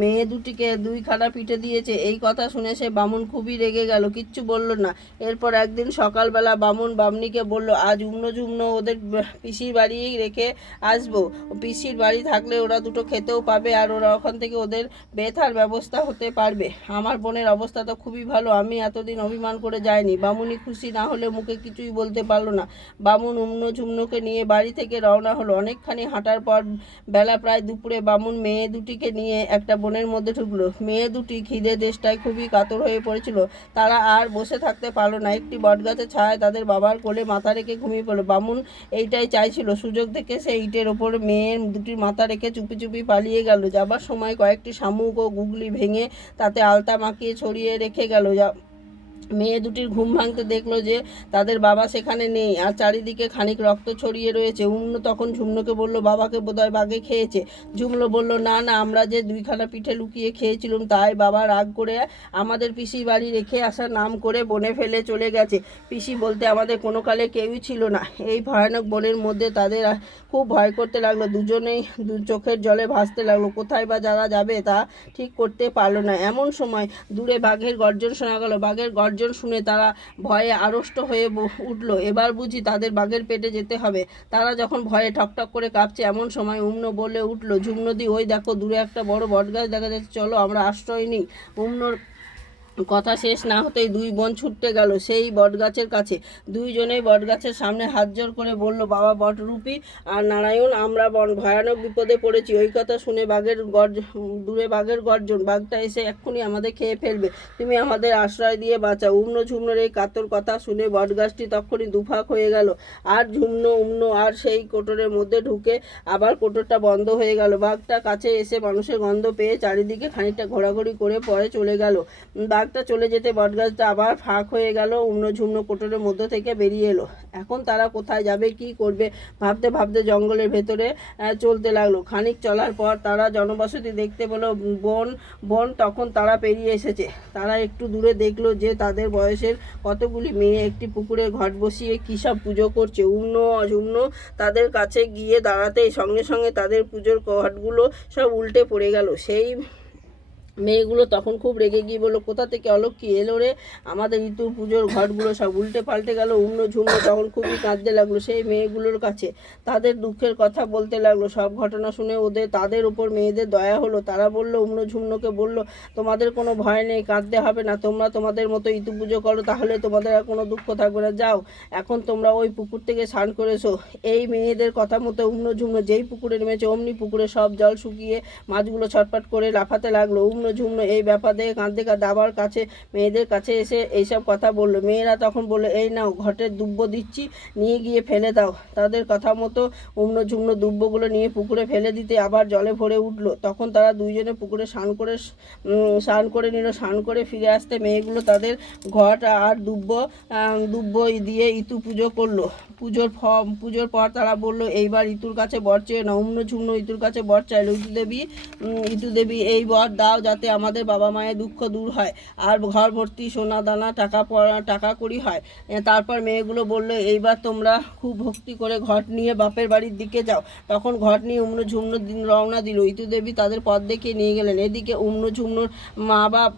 মেয়ে দুটিকে দুইখানা পিঠে দিয়েছে। এই কথা শুনে সে বামুন খুবই রেগে গেল, কিচ্ছু বলল না। এরপর একদিন সকালবেলা বামুন বামনিকে বলল, আজ উমনো ওদের পিসির বাড়ি রেখে আসব। পিসির বাড়ি থাকলে ওরা দুটো খেতেও পাবে আর ওরা ওখান থেকে ওদের বেথার ব্যবস্থা হতে পারবে। আমার বোনের অবস্থা তো খুবই ভালো, আমি এতদিন অভিমান করে যাইনি। বামুনি খুশি না হলে মুখে কিছুই বলতে পারল না। বামুন উমনো নিয়ে বাড়ি থেকে রওনা হলো। অনেকখানি হাঁটার পর বেলা প্রায় দুপুরে বামুন মেয়ে দুটিকে নিয়ে একটা বনের মধ্যে ঢুকলো। মেয়ে দুটি খিদে দেশটায় খুবই কাতর হয়ে পড়েছিল। তারা আর বসে থাকতে পারল না। একটি বটগাছের ছায়ায় তাদের বাবার কোলে মাথা রেখে ঘুমিয়ে পড়ল। বামুন এইটাই চাইছিল। সুযোগ দেখে সে ইটের ওপর মেয়ের দুটির মাথা রেখে চুপি চুপি পালিয়ে গেল। যাবার সময় কয়েকটি শামুক ও গুগলি ভেঙে তাতে আলতা মাখিয়ে ছড়িয়ে রেখে গেল। যা মেয়ে দুটির ঘুম ভাঙতে দেখল যে তাদের বাবা সেখানে নেই আর চারিদিকে খানিক রক্ত ছড়িয়ে রয়েছে। উম্ন তখন ঝুমনোকে বলল, বাবাকে বোধহয় বাঘে খেয়েছে। ঝুমলো বলল, না না, আমরা যে দুইখানা পিঠে লুকিয়ে খেয়েছিলাম, তাই বাবা রাগ করে আমাদের পিসি বাড়ি রেখে আসার নাম করে বনে ফেলে চলে গেছে। পিসি বলতে আমাদের কোনো কালে কেউই ছিল না। এই ভয়ানক বনের মধ্যে তাদের খুব ভয় করতে লাগল। দুজনেই দু চোখের জলে ভাসতে লাগল। কোথায় বা যারা যাবে তা ঠিক করতে পারল না। এমন সময় দূরে বাঘের গর্জন শোনা গেল। বাঘের গর্জন শুনে তারা ভয়ে আড়ষ্ট হয়ে উঠল উঠল। এবার বুঝি তাদের বাঘের পেটে যেতে হবে। তারা যখন ভয়ে ঠকঠক করে কাঁপছে, এমন সময় উম্ন বলে উঠল, ঝুমনদি, ওই দেখো, দূরে একটা বড় বটগাছ দেখা যাচ্ছে। চলো, আমরা আশ্রয় নিই। উম্নর কথা শেষ না হতেই দুই বোন ছুটতে গেল সেই বটগাছের কাছে। দুইজনেই বটগাছের সামনে হাত জোর করে বলল, বাবা বটরূপী আর নারায়ণ, আমরা বন, ভয়ানক বিপদে পড়েছি। ওই কথা শুনে বাঘের গর্জ, দূরে বাঘের গর্জন, বাঘটা এসে এক্ষুনি আমাদের খেয়ে ফেলবে। তুমি আমাদের আশ্রয় দিয়ে বাঁচাও। উম্ন ঝুমনোর এই কাতর কথা শুনে বটগাছটি তখনই দুফাক হয়ে গেল। আর ঝুমনো, উম্ন আর সেই কোটরের মধ্যে ঢুকে আবার কোটরটা বন্ধ হয়ে গেল। বাঘটা কাছে এসে মানুষের গন্ধ পেয়ে চারিদিকে খানিকটা ঘোরাঘুরি করে পরে চলে গেল। বাঘটা চলে যেতে বটগাছটা আবার ফাঁক হয়ে গেল উম্ন ঝুমন কোটরের মধ্য থেকে বেরিয়ে এলো। এখন তারা কোথায় যাবে, কি করবে, ভাবতে ভাবতে জঙ্গলের ভেতরে চলতে লাগল। খানিক চলার পর তারা জনবসতি দেখতে পেল, বন বন তখন তারা পেরিয়ে এসেছে। তারা একটু দূরে দেখল যে তাদের বয়সের কতগুলি মেয়ে একটি পুকুরে ঘট বসিয়ে কী সব পুজো করছে। উম্ন অঝুম্ন তাদের কাছে গিয়ে দাঁড়াতে সঙ্গে সঙ্গে তাদের পুজোর ঘটগুলো সব উল্টে পড়ে গেল। সেই মেয়েগুলো তখন খুব রেগে গিয়ে বলল, কোথা থেকে অলোক কি এলো রে? আমাদের ঋতু পুজোর ঘটগুলো সব উল্টে পাল্টে গেল, উম্ন ঝুমনো তখন খুবই কাঁদতে লাগল সেই মেয়েগুলোর কাছে। তাদের দুঃখের কথা বলতে লাগল, সব ঘটনা শুনে ওদের, তাদের উপর মেয়েদের দয়া হলো। তারা বলল, উম্ন ঝুমনোকে বলল, তোমাদের কোনো ভয় নেই, কাঁদতে হবে না, তোমরা তোমাদের মতো ইতু পুজো করো, তাহলে তোমাদের আর কোনো দুঃখ থাকবে না। যাও, এখন তোমরা ওই পুকুর থেকে স্নান করেছ এই মেয়েদের কথা মতো উম্ন ঝুমনো যেই পুকুরে নেমেছে, অমনি পুকুরে সব জল শুকিয়ে মাছগুলো ছটপট করে লাফাতে লাগল। উম্ন ঝুমনো এই ব্যাপার দেখে কাঁদতে কাঁদতে আবার কাছে মেয়েদের কাছে এসে এইসব কথা বলল। মেয়েরা তখন বলল, এই নাও, ঘটের দুব্ব দিচ্ছি, নিয়ে গিয়ে ফেলে দাও। তাদের কথা মতো উম্ন ঝুমনো দুব্বগুলো নিয়ে পুকুরে ফেলে দিতে আবার জলে ভরে উঠল। তখন তারা দুইজনে পুকুরে স্নান করে স্নান করে নিল। স্নান করে ফিরে আসতে মেয়েগুলো তাদের ঘট আর দুব্ব দুব্ব দিয়ে ইতু পুজো করল। পুজোর ফ- পুজোর পর তারা বলল, এইবার ইতুর কাছে বর চেয়ে না উম্ন ঝুমনো ইতুর কাছে বর চাইলো, ইতু দেবী ইতু দেবী, এই বর দাও যাতে আমাদের বাবা মায়ের দুঃখ দূর হয়। আর ঘর ভর্তি সোনা দানা টাকা পড়া, টাকা করি হয়। তারপর মেয়েগুলো বলল, এইবার তোমরা খুব ভক্তি করে ঘট নিয়ে বাপের বাড়ির দিকে যাও। তখন ঘট নিয়ে উম্নঝুম্ন ঝুমনো দিন রওনা দিল। ইতুদেবী তাদের পথ দেখিয়ে নিয়ে গেলেন। এদিকে উম্ন ঝুমনোর মা বাপ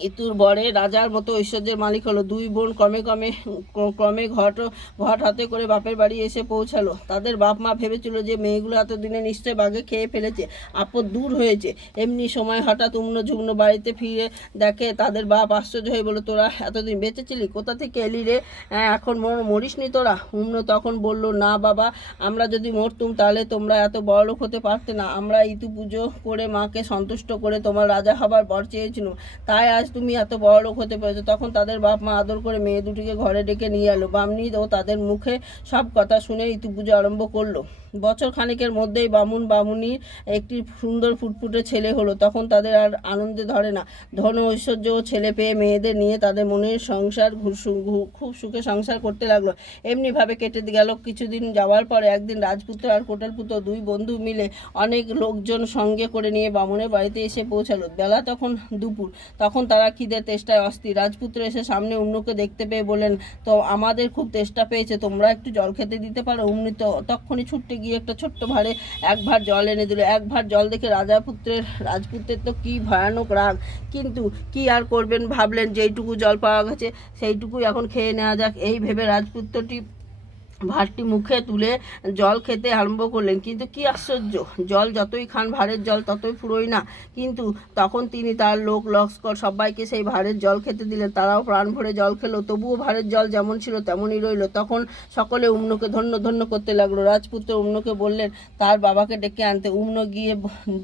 ইতুর বরে রাজার মতো ঐশ্বর্যের মালিক হলো। দুই বোন ক্রমে ক্রমে ক্রমে ঘট ঘট হাতে করে বাপের বাড়ি এসে পৌঁছালো। তাদের বাপ মা ভেবেছিল যে মেয়েগুলো এতদিনে নিশ্চয় বাঘে খেয়ে ফেলেছে আপদ দূর হয়েছে। এমনি সময় হঠাৎ উম্ন ঝুমনো বাড়িতে ফিরে দেখে তাদের বাপ আশ্চর্য হয়ে বলো তোরা এতদিন বেঁচেছিলি? কোথা থেকে এলি রে? হ্যাঁ, এখন মর- মরিসনি তোরা? উম্ন তখন বলল না বাবা আমরা যদি মরতুম তাহলে তোমরা এত বড়লোক হতে পারতে না। আমরা ইতু পুজো করে মাকে সন্তুষ্ট করে তোমার রাজা হবার বর চেয়েছিলাম। তাই আজ তুমি এত বড় লোক হতে পেরেছ, তখন তাদের বাপ মা আদর করে মেয়ে দুটিকে ঘরে ডেকে নিয়ে এলো। বামনি ও তাদের মুখে সব কথা শুনে ইতিপূজা আরম্ভ করল। বছর খানেকের মধ্যেই বামুন বামুনি একটি সুন্দর ফুটফুটে ছেলে হলো। তখন তাদের আর আনন্দে ধরে না। ধন ঐশ্বর্য ছেলে পেয়ে মেয়েদের নিয়ে তাদের মনের সংসার খুব সুখে সংসার করতে লাগল। এমনিভাবে কেটে গেল। কিছুদিন যাওয়ার পরে একদিন রাজপুত্র আর কোটালপুত্র দুই বন্ধু মিলে অনেক লোকজন সঙ্গে করে নিয়ে বামুনের বাড়িতে এসে পৌঁছালো। বেলা তখন দুপুর। তখন তারা খিদে তেষ্টায় অস্থির। রাজপুত্র এসে সামনে উম্নুকে দেখতে পেয়ে বললেন, তো আমাদের খুব তেষ্টা পেয়েছে। তোমরা একটু জল খেতে দিতে পারো? উম্নি তো তখনই ছুটতে গিয়ে একটা ছোট্ট ভাঁড়ে এক ভার জল এনে দিল। এক ভার জল দেখে রাজাপুত্রের, রাজপুত্রের তো কী ভয়ানক রাগ। কিন্তু কি আর করবেন ভাবলেন, যেইটুকু জল পাওয়া গেছে সেইটুকুই এখন খেয়ে নেওয়া যাক। এই ভেবে রাজপুত্রটি ভাতটি মুখে তুলে জল খেতে আরম্ভ করলেন। কিন্তু কি আশ্চর্য, জল যতই খান ভাঁড়ের জল ততই ফুরোয় না। কিন্তু তখন তিনি তার লোক, লস্কর সবাইকে সেই ভাঁড়ের জল খেতে দিলেন। তারাও প্রাণ ভরে জল খেলো। তবুও ভাঁড়ের জল যেমন ছিল তেমনই রইল। তখন সকলে উম্নকে ধন্য ধন্য করতে লাগল। রাজপুত্র উম্নকে বললেন, তার বাবাকে ডেকে আনতে। উম্ন গিয়ে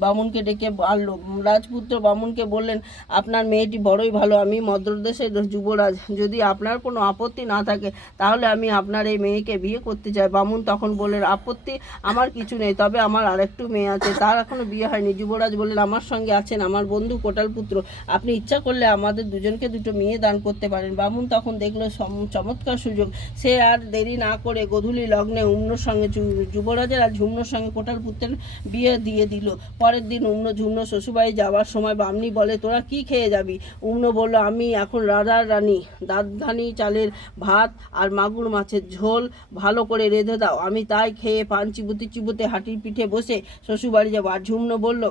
বামুনকে ডেকে আনলো। রাজপুত্র বামুনকে বললেন, আপনার মেয়েটি বড়ই ভালো। আমি মদ্রদেশের যুবরাজ। যদি আপনার কোনো আপত্তি না থাকে, তাহলে আমি আপনার এই মেয়েকে বিয়ে করতে চাই বামুন তখন বললেন আপত্তি আমার কিছু নেই, তবে আমার আরেকটু মেয়ে আছে। তার এখনও বিয়ে হয়নি। যুবরাজ বললেন, আমার সঙ্গে আছেন, আমার বন্ধু কোটাল পুত্র, আপনি ইচ্ছা করলে আমাদের দুজনকে দুটো মেয়ে দান করতে পারেন। বামুন তখন দেখল চমৎকার সুযোগ। সে আর দেরি না করে গধূলি লগ্নে উম্নর সঙ্গে যুবরাজের আর ঝুমনোর সঙ্গে কোটাল পুত্রের বিয়ে দিয়ে দিল। পরের দিন উম্ন ঝুমন শ্বশুরবাড়ি যাওয়ার সময় বামনি বলে, তোরা কি খেয়ে যাবি? উম্ন বলল, আমি এখন রাজার রানী দাদধানি চালের ভাত আর মাগুর মাছের ঝোল ভালো করে রেঁধে দাও। আমি তাই খেয়ে পান চিবুতে চিবুতে হাঁটির পিঠে বসে শ্বশুরবাড়ি যাব। আর ঝুমনো বলল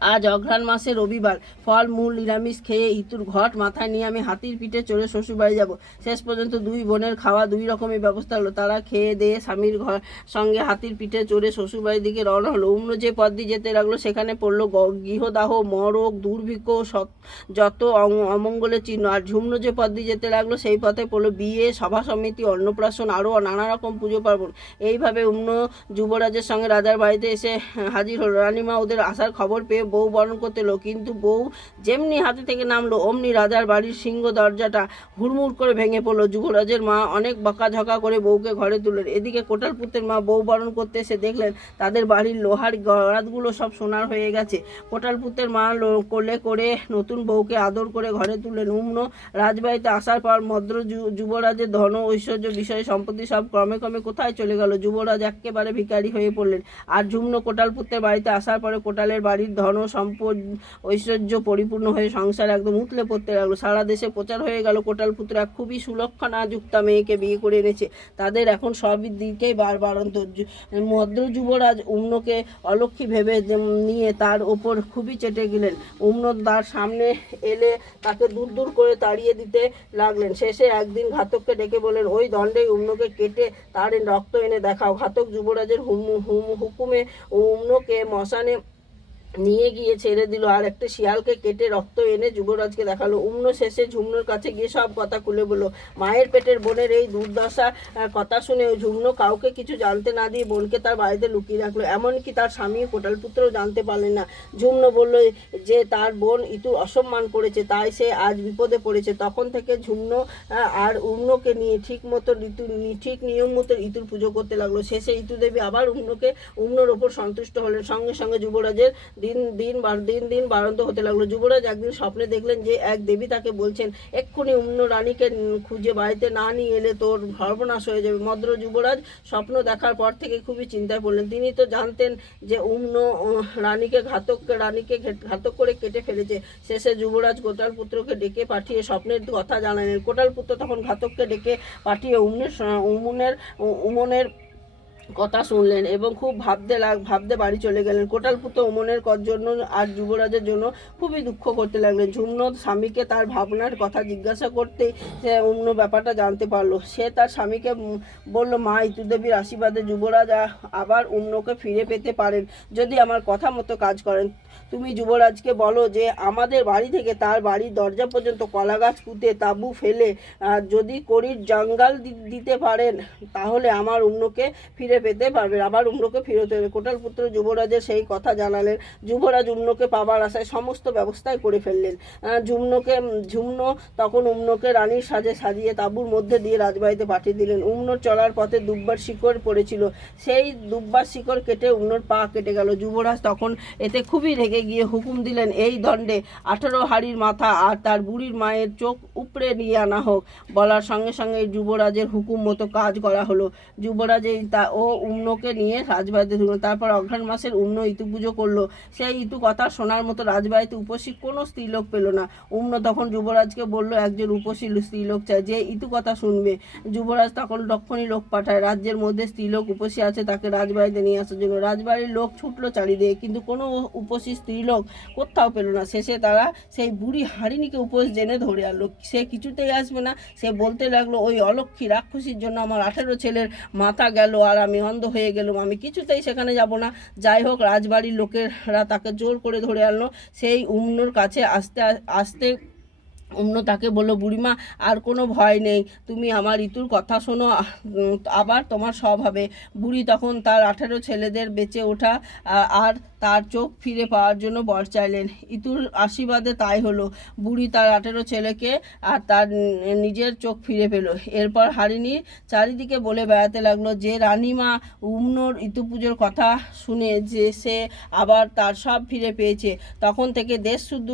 আজ অঘ্রাণ মাসে রবিবার। ফল, মূল, নিরামিষ খেয়ে ইতুর ঘট মাথায় নিয়ে আমি হাতির পিঠে চড়ে শ্বশুরবাড়ি যাব। শেষ পর্যন্ত দুই বোনের খাওয়া দুই রকমের ব্যবস্থা হলো। তারা খেয়ে দিয়ে স্বামীর ঘর সঙ্গে হাতির পিঠে চড়ে শ্বশুরবাড়ির দিকে রওনা হলো। উম্ন যে পথ দিয়ে যেতে লাগল, সেখানে পড়ল গৃহদাহ, মরক, দুর্ভিক্ষ যত অম- অমঙ্গলের চিহ্ন। আর ঝুমন যে পথ দিয়ে যেতে লাগল, সেই পথে পড়ল বিয়ে, সভা সমিতি, অন্নপ্রাশন, আরও নানা রকম পুজো পার্বণ। এইভাবে উম্ন যুবরাজের সঙ্গে রাজার বাড়িতে এসে হাজির হলো। রানীমা ওদের আসার খবর পেয়ে বউ বরণ করতে এলো। কিন্তু বউ যেমনি হাতে থেকে নামলো, অমনি রাজার বাড়ির সিংহ দরজাটা হুড়মুড় করে ভেঙে পড়ল। যুবরাজের মা অনেক বকাঝকা করে বউকে ঘরে তুললেন। এদিকে কোটালপুত্রের মা বউ বরণ করতে এসে দেখলেন, তাদের বাড়ির লোহার গড়াতগুলো সব সোনার হয়ে গেছে। কোটালপুত্রের মা কোলে করে নতুন বউকে আদর করে ঘরে তুললেন। উম্ন রাজবাড়িতে আসার পর মদ্র যুবরাজের ধন, ঐশ্বর্য বিষয়, সম্পত্তি সব ক্রমে ক্রমে কোথায় চলে গেল? যুবরাজ একেবারে ভিকারি হয়ে পড়লেন। আর ঝুমনো কোটালপুত্রের বাড়িতে আসার পরে কোটালের বাড়ির ধন, সম্পদ, ঐশ্বর্য পরিপূর্ণ হয়ে সংসার একদম উতলে পড়তে লাগল। সারা দেশে প্রচার হয়ে গেল কোটালপুত্র এক খুবই সুলক্ষণা যুক্তা মেয়েকে বিয়ে করে এনেছে। তাদের এখন সব দিকেই বার বারন্ত যু- মদ্র যুবরাজ উম্নকে অলক্ষী ভেবে নিয়ে তার ওপর খুবই চেটে গেলেন। উম্ন তার সামনে এলে তাকে দূর দূর করে তাড়িয়ে দিতে লাগলেন। শেষে একদিন ঘাতককে ডেকে বলেন ওই দণ্ডে উম্নকে কেটে তার রক্ত এনে দেখাও। ঘাতক যুবরাজের হুম, হুম- হুকুমে উম্নকে মশানে নিয়ে গিয়ে ছেড়ে দিল। আর একটা শিয়ালকে কেটে রক্ত এনে যুবরাজকে দেখাল। উম্ন শেষে ঝুমনোর কাছে গিয়ে সব কথা খুলে বলল। মায়ের পেটের বোনের এই দুর্দশা কথা শুনে ঝুমনো কাউকে কিছু জানতে না দিয়ে বোনকে তার বাড়িতে লুকিয়ে রাখল। এমনকি তার স্বামী কোটালপুত্রও জানতে পারলেন না। ঝুমনো বলল যে, তার বোন ইতু অসম্মান করেছে, তাই সে আজ বিপদে পড়েছে। তখন থেকে ঝুমনো আর উম্নকে নিয়ে ঠিক মতো ঋতু ঠিক নিয়ম মতো ইতুর পুজো করতে লাগল। শেষে ইতু দেবী আবার উম্নকে, উম্নর ওপর সন্তুষ্ট হলেন। সঙ্গে সঙ্গে যুবরাজের দিন দিন দিন দিন বাড়ন্ত হতে লাগল। যুবরাজ একদিন স্বপ্নে দেখলেন যে এক দেবী তাকে বলছেন, এক্ষুনি অন্য রানীকে খুঁজে বাড়িতে না নিয়ে এলে তোর সর্বনাশ হয়ে যাবে। মদ্র যুবরাজ স্বপ্ন দেখার পর থেকে খুবই চিন্তায় পড়লেন। তিনি তো জানতেন যে উম্ন রানীকে ঘাতক রানীকে ঘাতক করে কেটে ফেলেছে। শেষে যুবরাজ কোটাল পুত্রকে ডেকে পাঠিয়ে স্বপ্নের কথা জানালেন। কোটাল পুত্র তখন ঘাতককে ডেকে পাঠিয়ে উমনের উমনের উমনের কথা শুনলেন এবং খুব ভাবতে লাগ, ভাবতে বাড়ি চলে গেলেন। কোটালপুত্র ওমনের জন্য আর যুবরাজের জন্য খুবই দুঃখ করতে লাগলেন। ঝুমন স্বামীকে তার ভাবনার কথা জিজ্ঞাসা করতে সে অন্য ব্যাপারটা জানতে পারল। সে তার স্বামীকে বলল, মা, ইতুদেবীর আশীর্বাদে যুবরাজ আবার অন্যকে ফিরে পেতে পারেন। যদি আমার কথা মতো কাজ করেন তুমি যুবরাজকে বলো যে আমাদের বাড়ি থেকে তার বাড়ির দরজা পর্যন্ত কলা গাছ পুঁতে তাঁবু ফেলে যদি করির জঙ্গাল দিতে পারেন তাহলে আমার উম্নকে ফিরে পেতে পারবেন। আবার উম্নকে ফিরত এলেন কোটাল পুত্র যুবরাজের সেই কথা জানালেন। যুবরাজ উম্নকে পাবার আশায় সমস্ত ব্যবস্থাই করে ফেললেন। আহ, ঝুমনোকে ঝুমন তখন উম্নকে রানীর সাজে সাজিয়ে তাঁবুর মধ্যে দিয়ে রাজবাড়িতে পাঠিয়ে দিলেন। উম্নর চলার পথে দুব্বার শিকড় পড়েছিল। সেই দুব্বার শিকড় কেটে উম্নর পা কেটে গেল। যুবরাজ তখন এতে খুবই রেগে গিয়ে হুকুম দিলেন, এই দণ্ডে আঠারো হাড়ির মাথা আর তার বুড়ির মায়ের চোখ উপড়ে নিয়ে আনা হোক। বলার সঙ্গে সঙ্গে যুবরাজের হুকুম মতো কাজ করা হলো। যুবরাজ এই তা, ও উম্নকে নিয়ে রাজবাড়িতে ঢুকলো। তারপর অঘ্রাণ মাসের উম্ন ইতু পুজো করল। সেই ইতু কথা শোনার মতো রাজবাড়িতে উপসী কোনো স্ত্রীলোক পেল না। উম্ন তখন যুবরাজকে বলল, একজন উপসী স্ত্রীলোক চায় যে ইতু কথা শুনবে। যুবরাজ তখন তখনই লোক পাঠায়, রাজ্যের মধ্যে স্ত্রীলোক উপসী আছে, তাকে রাজবাড়িতে নিয়ে আসার জন্য। রাজবাড়ির লোক ছুটলো চারিদিকে, কিন্তু কোনো উপসী স্ত্রীলোক কোথাও পেল না। শেষে তারা সেই বুড়ি হারিণীকে উপোস জেনে ধরে আনলো। সে কিছুতেই আসবে না। সে বলতে লাগল, ওই অলক্ষী রাক্ষসীর জন্য আমার আঠেরো ছেলের মাথা গেল আর আমি অন্ধ হয়ে গেলাম। আমি কিছুতেই সেখানে যাব না। যাই হোক, রাজবাড়ির লোকেরা তাকে জোর করে ধরে আনলো। সেই উম্নর কাছে আসতে আসতে অন্য তাকে বলল, বুড়িমা, আর কোনো ভয় নেই। তুমি আমার ঋতুর কথা শোনো। আবার তোমার সব হবে। বুড়ি তখন তার আঠেরো ছেলেদের বেঁচে ওঠা আর তার চোখ ফিরে পাওয়ার জন্য বর চাইলেন। ইতুর আশীর্বাদে তাই হলো। বুড়ি তার আঠেরো ছেলেকে আর তার নিজের চোখ ফিরে পেল। এরপর হারিণী চারিদিকে বলে বেড়াতে লাগল যে, রানীমা, উমনোর ইতু পুজোর কথা শুনে যে সে আবার তার সব ফিরে পেয়েছে। তখন থেকে দেশ শুদ্ধ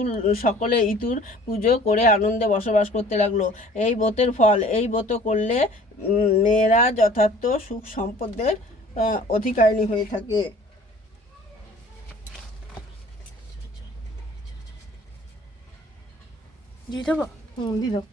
সকলে ইতুর পুজো করে আনন্দে বসবাস করতে লাগল। এই ব্রতের ফল, এই ব্রত করলে মেয়েরা যথার্থ সুখ সম্পদের অধিকারিণী হয়ে থাকে। দিয়ে দেবো হুম দি দাও